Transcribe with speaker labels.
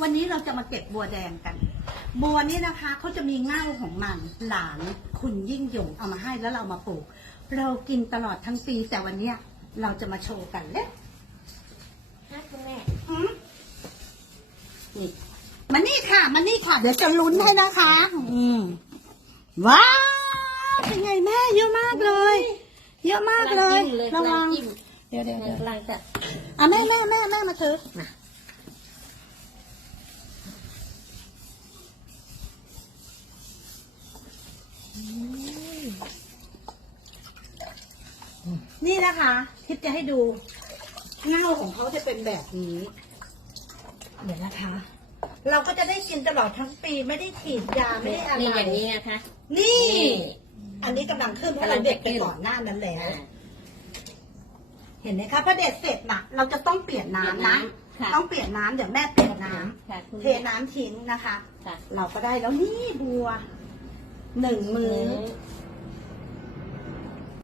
Speaker 1: วันนี้เราจะมาเก็บบัวแดงกัน บัวนี่นะคะเขาจะมีเง่าของมันหลานคุณยิ่งยงเอามาให้แล้วเรามาปลูก เรากินตลอดทั้งปีแต่วันเนี้ยเราจะมาโชว์กันเล็
Speaker 2: นะคุณแม่
Speaker 1: อืมนี่มานี่ค่ะมานี่ค่ะ เดี๋ยวจะลุ้นให้นะคะ อืมว้าวเป็นไงแม่เยอะมากเลย เยอะมากเลย ระวัง เดี๋ยวเดี๋ยวเดี๋ยว
Speaker 2: กำลังจะ
Speaker 1: อะแม่แม่แม่แม่มาถือ
Speaker 2: มา
Speaker 1: นี่นะคะทิพย์จะให้ดูเง่าของเขาจะเป็นแบบนี้ เดี๋ยวนะคะ เราก็จะได้กินตลอดทั้งปีไม่ได้ฉีดยาไม่ได้อะไร
Speaker 2: นี่อย่างนี้นะคะ
Speaker 1: นี่
Speaker 2: นี่
Speaker 1: อันนี้กำลังขึ้นเพราะเราเด็ดไปก่อนหน้านั้นแล้วเห็นไหมคะพอเด็ดเสร็จนะเราจะต้องเปลี่ยนน้ำนะ
Speaker 2: ค่ะ
Speaker 1: ต้องเปลี่ยนน้ำเดี๋ยวแม่เปลี่ยนน้ำ
Speaker 2: ค่ะคุณ
Speaker 1: เท
Speaker 2: แม่
Speaker 1: น้ำทิ้งนะคะ
Speaker 2: ค่ะ
Speaker 1: เราก็ได้แล้วนี่บัว หนึ่งมือ